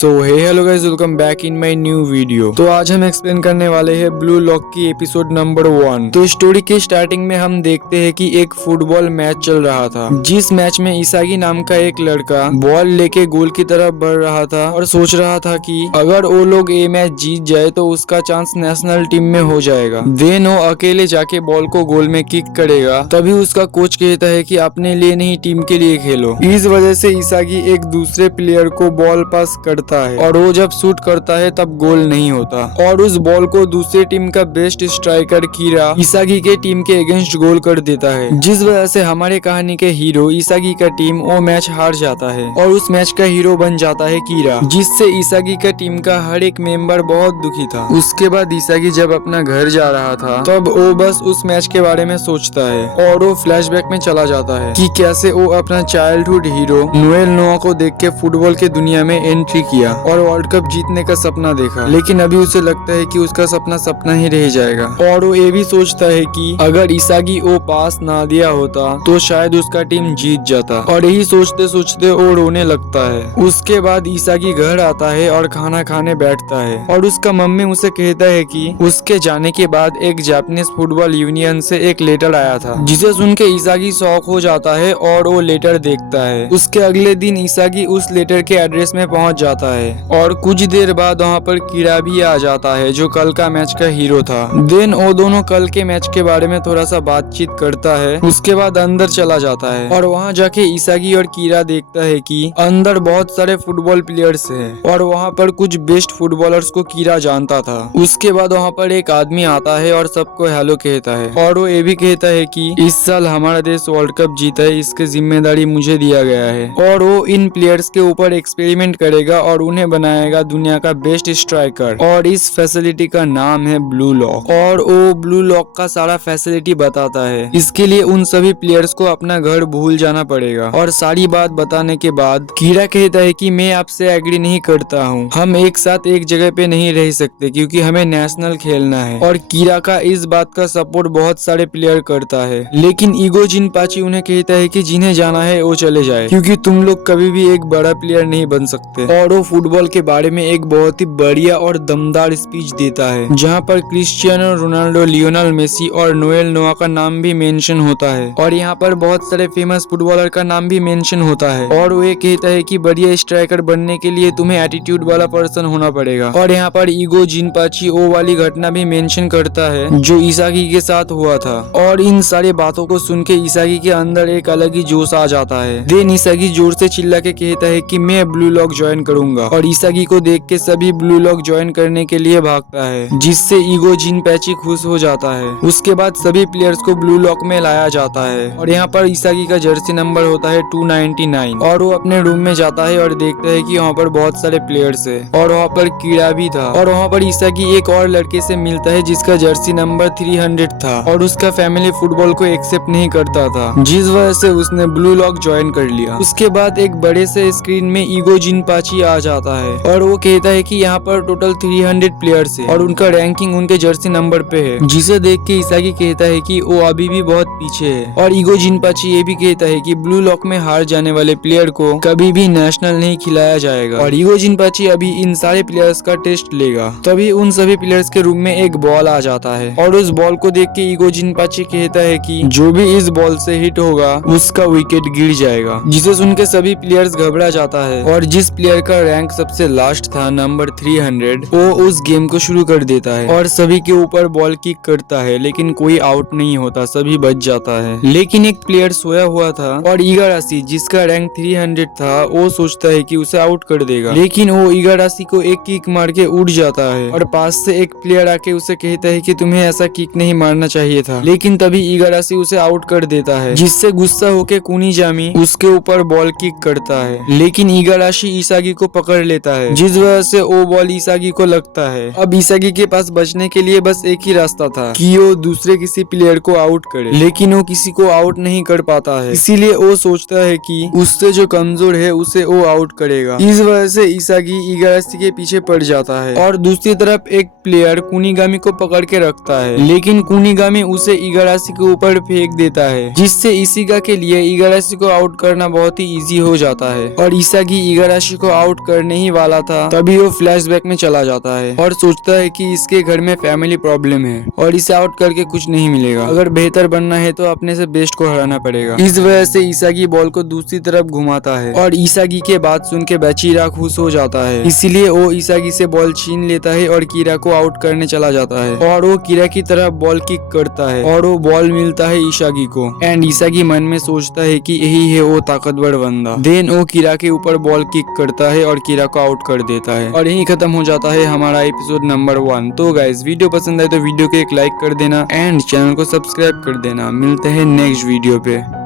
तो hey hello guys, welcome back in my new video. तो आज हम एक्सप्लेन करने वाले हैं ब्लू लॉक की एपिसोड नंबर 1। तो स्टोरी के स्टार्टिंग में हम देखते हैं कि एक फुटबॉल मैच चल रहा था, जिस मैच में इसागी नाम का एक लड़का बॉल लेके गोल की तरफ बढ़ रहा था और सोच रहा था कि अगर वो लोग ये मैच जीत जाए तो उसका चांस नेशनल टीम में हो जाएगा। देन वो अकेले जाके बॉल को गोल में किक करेगा। तभी उसका कोच कहता है कि अपने लिए नहीं, टीम के लिए खेलो। इस वजह से इसागी एक दूसरे प्लेयर को बॉल पास करता है और वो जब शूट करता है तब गोल नहीं होता और उस बॉल को दूसरी टीम का बेस्ट स्ट्राइकर कीरा इसागी के टीम के अगेंस्ट गोल कर देता है, जिस वजह से हमारे कहानी के हीरो इसागी का टीम वो मैच हार जाता है और उस मैच का हीरो बन जाता है कीरा, जिससे इसागी का टीम का हर एक मेंबर बहुत दुखी था। उसके बाद इसागी जब अपना घर जा रहा था तब वो बस उस मैच के बारे में सोचता है और वो फ्लैशबैक में चला जाता है कि कैसे वो अपना चाइल्डहुड हीरो नोएल नोआ को देख के फुटबॉल के दुनिया में एंट्री किया और वर्ल्ड कप जीतने का सपना देखा। लेकिन अभी उसे लगता है कि उसका सपना सपना ही रह जाएगा और वो ये भी सोचता है कि अगर इसागी वो पास ना दिया होता तो शायद उसका टीम जीत जाता, और यही सोचते सोचते वो रोने लगता है। उसके बाद इसागी घर आता है और खाना खाने बैठता है और उसका मम्मी उसे कहता है कि उसके जाने के बाद एक जापानीज फुटबॉल यूनियन से एक लेटर आया था, जिसे सुन के इसागी शॉक हो जाता है और वो लेटर देखता है। उसके अगले दिन इसागी उस लेटर के एड्रेस में पहुंच जाता है और कुछ देर बाद वहाँ पर कीड़ा भी आ जाता है जो कल का मैच का हीरो था। देन वो दोनों कल के मैच के बारे में थोड़ा सा बातचीत करता है। उसके बाद अंदर चला जाता है और वहाँ जाके इसागी और कीड़ा देखता है कि अंदर बहुत सारे फुटबॉल प्लेयर्स हैं और वहाँ पर कुछ बेस्ट फुटबॉलर्स को कीड़ा जानता था। उसके बाद वहाँ पर एक आदमी आता है और सबको हेलो कहता है और वो ये भी कहता है कि इस साल हमारा देश वर्ल्ड कप जीता है, इसकी जिम्मेदारी मुझे दिया गया है और वो इन प्लेयर्स के ऊपर एक्सपेरिमेंट करेगा और उन्हें बनाएगा दुनिया का बेस्ट स्ट्राइकर, और इस फैसिलिटी का नाम है ब्लू लॉक। और वो ब्लू लॉक का सारा फैसिलिटी बताता है। इसके लिए उन सभी प्लेयर्स को अपना घर भूल जाना पड़ेगा। और सारी बात बताने के बाद कीड़ा कहता है कि मैं आपसे एग्री नहीं करता हूँ, हम एक साथ एक जगह पे नहीं रह सकते क्योंकि हमें नेशनल खेलना है। और कीड़ा का इस बात का सपोर्ट बहुत सारे प्लेयर करता है, लेकिन ईगो जिनपाची उन्हें कहता है कि जिन्हें जाना है वो चले जाए क्योंकि तुम लोग कभी भी एक बड़ा प्लेयर नहीं बन सकते। और वो फुटबॉल के बारे में एक बहुत ही बढ़िया और दमदार स्पीच देता है, जहाँ पर क्रिस्टियानो रोनाल्डो, लियोनेल मेसी और नोएल नोआ का नाम भी मेंशन होता है और यहाँ पर बहुत सारे फेमस फुटबॉलर का नाम भी मेंशन होता है। और वो ये कहता है कि बढ़िया स्ट्राइकर बनने के लिए तुम्हें एटीट्यूड वाला पर्सन होना पड़ेगा। और यहाँ पर ईगो जिनपाची वो वाली घटना भी मेंशन करता है जो इसागी के साथ हुआ था। और इन सारी बातों को सुन के इसागी के अंदर एक अलग ही जोश आ जाता है। देन इसागी जोर से चिल्ला के कहता है कि मैं ब्लू लॉक ज्वाइन करूंगा और इसागी को देख के सभी ब्लू लॉक ज्वाइन करने के लिए भागता है, जिससे ईगो जिनपैची खुश हो जाता है। उसके बाद सभी प्लेयर्स को ब्लू लॉक में लाया जाता है और यहाँ पर इसागी का जर्सी नंबर होता है 299 और वो अपने रूम में जाता है और देखता है कि वहाँ पर बहुत सारे प्लेयर्स है और वहाँ पर कीड़ा भी था। और वहाँ पर इसागी एक और लड़के से मिलता है जिसका जर्सी नंबर 300 था और उसका फैमिली फुटबॉल को एक्सेप्ट नहीं करता था, जिस वजह से उसने ब्लू लॉक ज्वाइन कर लिया। उसके बाद एक बड़े से स्क्रीन में ईगो जिनपाची आ जाता है और वो कहता है कि यहाँ पर टोटल 300 प्लेयर्स है और उनका रैंकिंग उनके जर्सी नंबर पे है, जिसे देख के इसागी कहता है कि वो अभी भी बहुत पीछे है। और ईगो जिनपाची ये भी कहता है कि ब्लू लॉक में हार जाने वाले प्लेयर को कभी भी नेशनल नहीं खिलाया जाएगा। और ईगो जिनपाची अभी इन सारे प्लेयर्स का टेस्ट लेगा। तभी उन सभी प्लेयर्स के रूम में एक बॉल आ जाता है और उस बॉल को देख के ईगो जिनपाची कहता है कि जो भी इस बॉल से हिट होगा उसका विकेट गिर जाएगा, जिसे सुन के सभी प्लेयर्स घबरा जाता है। और जिस प्लेयर का रैंक सबसे लास्ट था नंबर 300, वो उस गेम को शुरू कर देता है और सभी के ऊपर बॉल किक करता है, लेकिन कोई आउट नहीं होता, सभी बच जाता है। लेकिन एक प्लेयर सोया हुआ था और इगारासी जिसका रैंक 300 था वो सोचता है कि उसे आउट कर देगा, लेकिन वो इगारासी को एक किक मार के उड़ जाता है और पास से एक प्लेयर आके उसे कहता है कि तुम्हें ऐसा किक नहीं मारना चाहिए था। लेकिन तभी इगारासी उसे आउट कर देता है, जिससे गुस्सा होके कुनीजामी उसके ऊपर बॉल किक करता है, लेकिन इगाराशी इसागी को पकड़ लेता है, जिस वजह से वो बॉल इसागी को लगता है। अब इसागी के पास बचने के लिए बस एक ही रास्ता था कि वो दूसरे किसी प्लेयर को आउट करे, लेकिन वो किसी को आउट नहीं कर पाता है, इसीलिए वो सोचता है कि उससे जो कमजोर है उसे वो आउट करेगा। इस वजह से इसागी इगाराशी के पीछे पड़ जाता है और दूसरी तरफ एक प्लेयर कुनीगामी को पकड़ के रखता है, लेकिन कुनीगामी उसे इगाराशी के ऊपर फेंक देता है, जिससे इसिगा के लिए इगाराशी को आउट करना बहुत ही इजी हो जाता है और इसागी इगाराशी को आउट करने ही वाला था तभी वो फ्लैशबैक में चला जाता है और सोचता है कि इसके घर में फैमिली प्रॉब्लम है और इसे आउट करके कुछ नहीं मिलेगा। अगर बेहतर बनना है तो अपने से बेस्ट को हराना पड़ेगा। इस वजह से इसागी बॉल को दूसरी तरफ घुमाता है और इसागी के बात सुन के बचीरा खुश हो जाता है, इसीलिए वो इसागी से बॉल छीन लेता है और कीरा को आउट करने चला जाता है और वो कीरा की तरफ बॉल किक करता है और वो बॉल मिलता है इसागी को एंड इसागी मन में सोचता है कि यही है वो ताकतवर बंदा। देन वो कीरा के ऊपर बॉल किक करता है और कीरा को आउट कर देता है और यही खत्म हो जाता है हमारा एपिसोड नंबर 1। तो गाइस वीडियो पसंद आए तो वीडियो को एक लाइक कर देना एंड चैनल को सब्सक्राइब कर देना। मिलते हैं नेक्स्ट वीडियो पे।